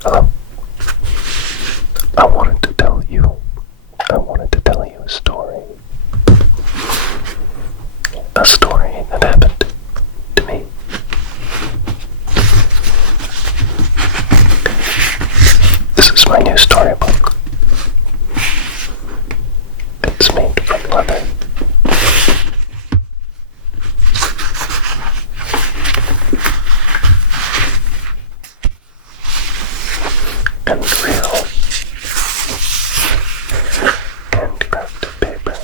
Hello. I wanted to tell you a story. A story that happened to me. This is my new storybook. It's made from leather. And real handcrafted paper.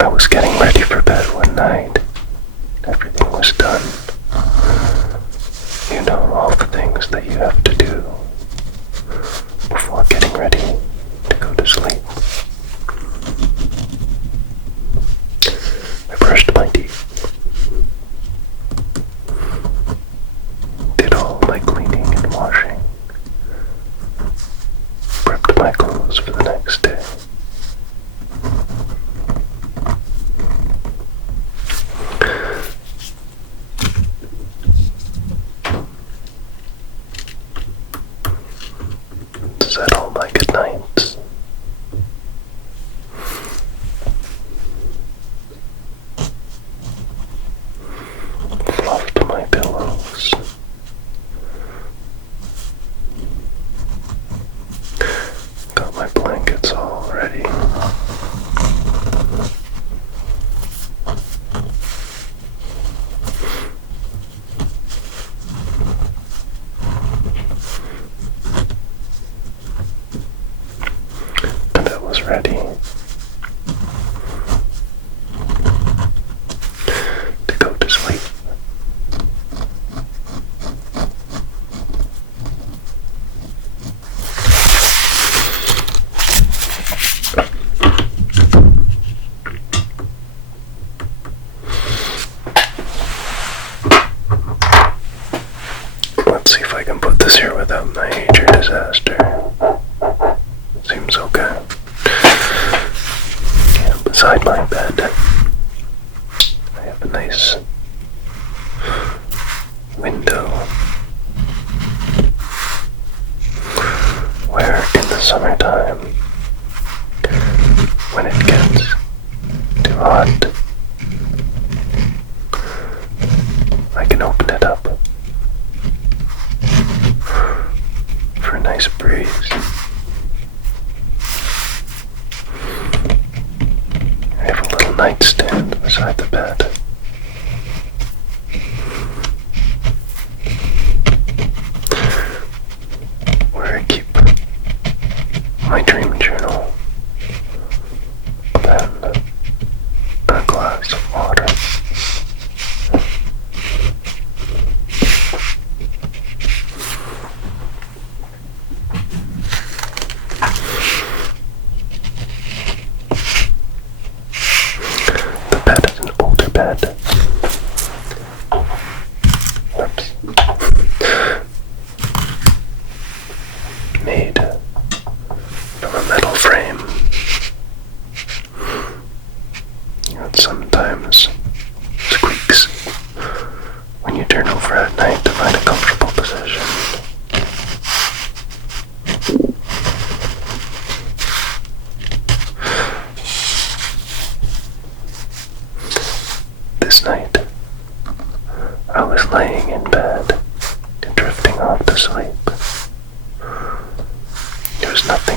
I was getting ready for bed one night. Everything was done. You know, all the things that you have to do before getting ready to go to sleep. I brushed my teeth. Did all my cleaning and washing. Prepped my clothes for the next day. Said all my good nights. Fluffed my pillows. Got my blankets all ready. And I was ready to go to sleep. Let's see if I can put this here without major disaster. Seems okay. Yeah, beside my bed, I have a nice window where in the summertime, when it gets too hot, I can open it up for a nice breeze. I have a little nightstand beside the bed. Where I keep my dream journal and a glass of water. The bed is an older bed. Whoops. Made from a metal frame. It sometimes squeaks when you turn over at night to find a comfortable position. This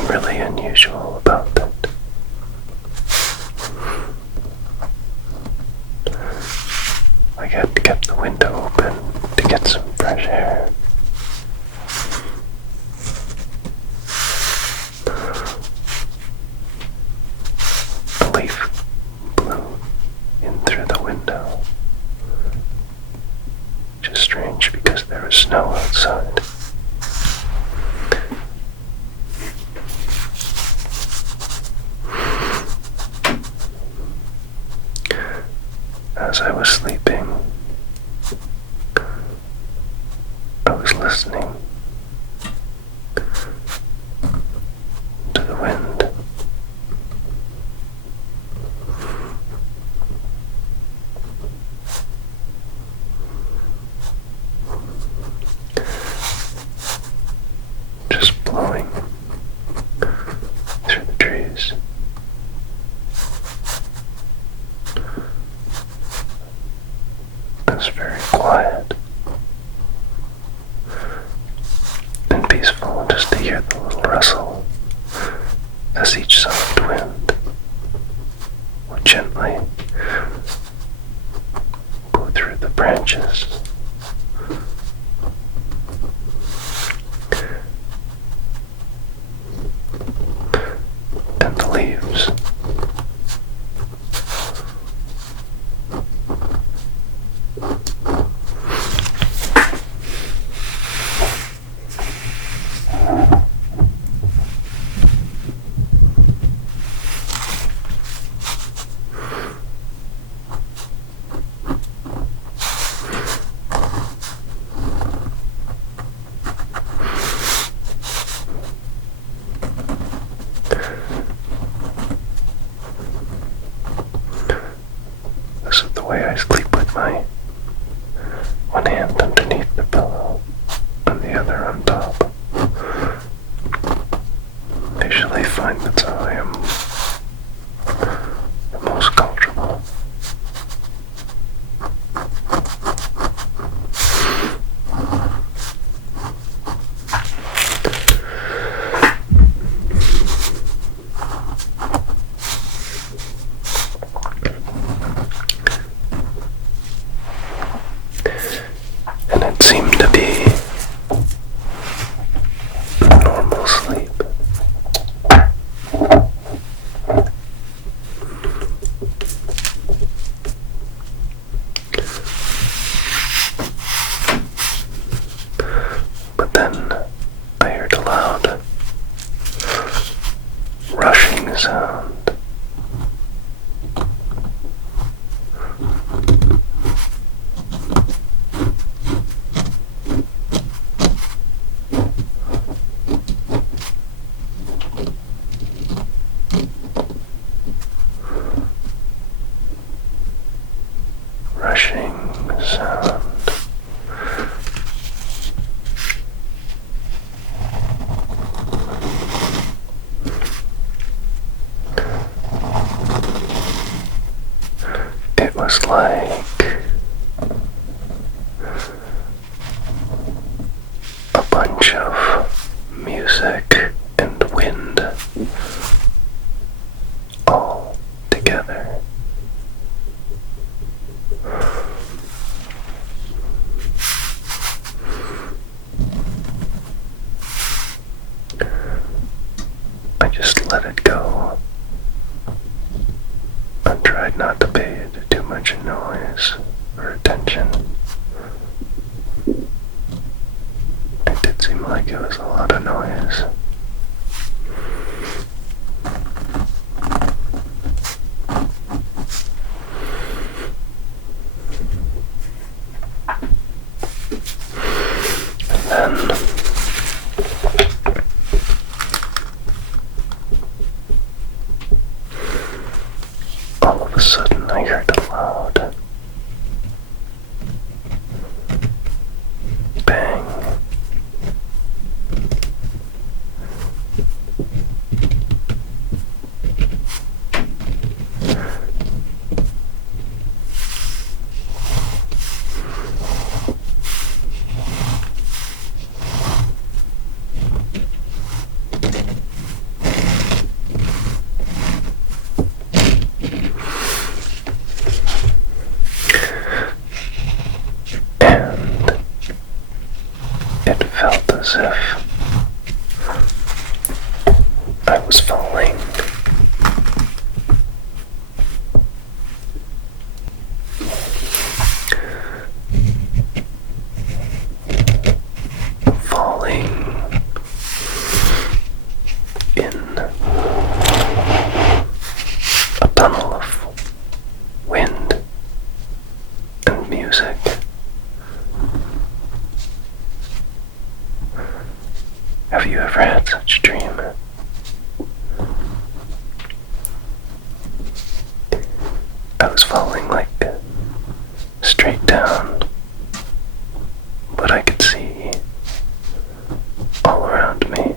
really unusual about it. I had kept the window open to get some fresh air. A leaf blew in through the window. Which is strange because there was snow outside. As I was sleeping, I was listening to the wind. Just blowing through the trees. It was very quiet and peaceful just to hear the little rustle as each soft wind would gently go through the branches. And the leaves. This is the way I sleep, with my one hand underneath the pillow and the other on top. I usually find that's how I am the most comfortable. And it seemed to be normal sleep. But then I heard a loud rushing sound. Rushing sound. It was like a bunch of music and wind all together. I just let it go and tried not to pay it too much noise or attention. It did seem like it was a lot of noise. And then all of a sudden I heard a loud bang never had such a dream. I was falling like straight down, but I could see all around me.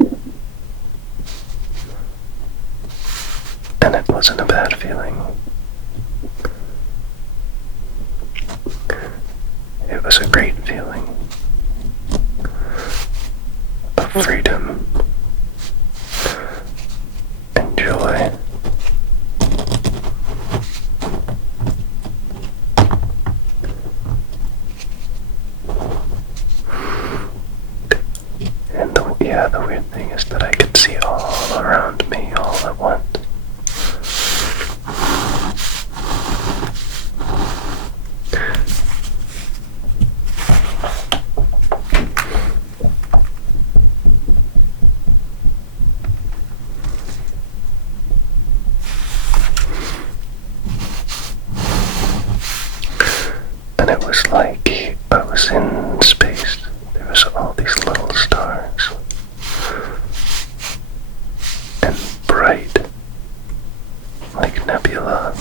And it wasn't a bad feeling. It was a great feeling of freedom and joy. And the weird thing is that I could see all around me all at once. And it was like I was in space. There was all these little stars. And bright, like nebula.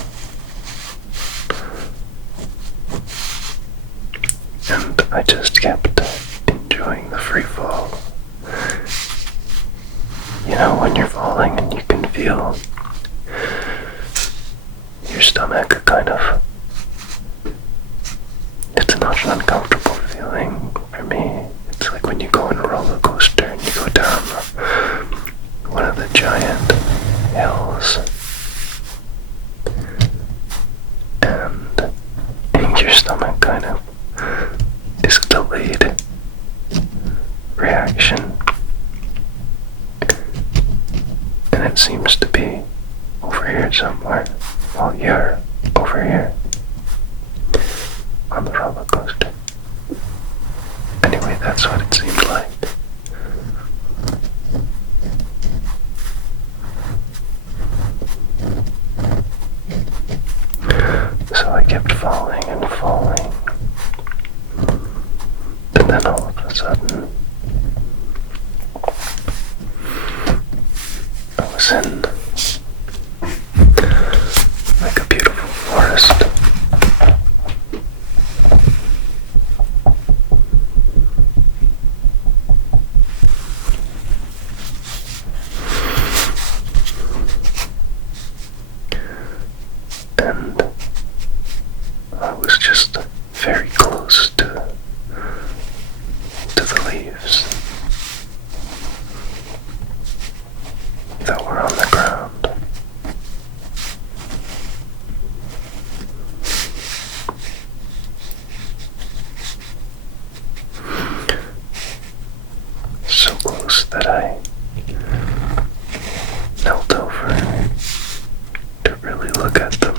And I just kept enjoying the free fall. You know, when you're falling and you can feel your stomach kind of, it's not an uncomfortable feeling for me. It's like when you go on a roller coaster and you go down one of the giant hills and your stomach kind of is a delayed reaction, and it seems to be over here somewhere while you're over here on the roller coaster. Anyway, that's what it seemed like. So I kept falling and falling, and then all of a sudden I was in like a beautiful forest. And I was just very close to the leaves that were on the ground. So close that I knelt over to really look at them.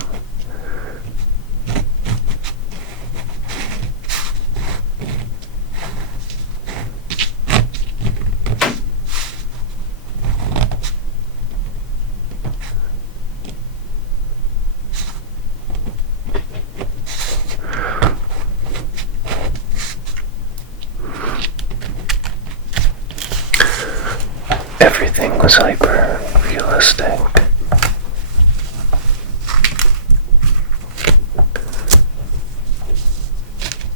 Everything was hyper realistic.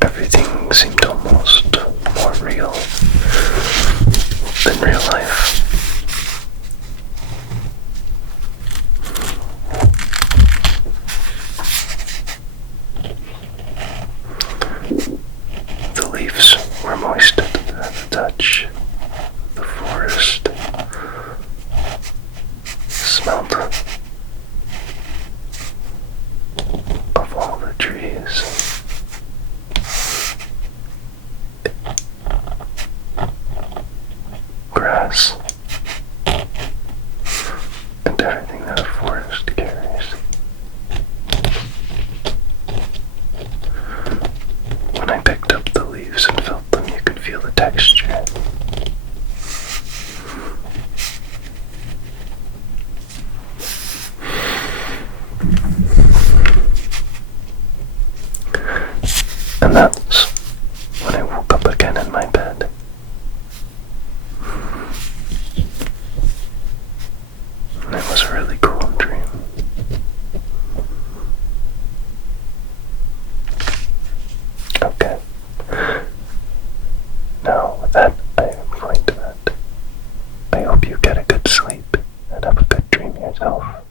Everything seemed almost more real than real life. The leaves were moist at the touch. The forest smelled of all the trees. Grass and everything that a forest carries. When I picked up the leaves and felt them, you could feel the texture. And that's when I woke up again in my bed. you get a good sleep and have a good dream yourself.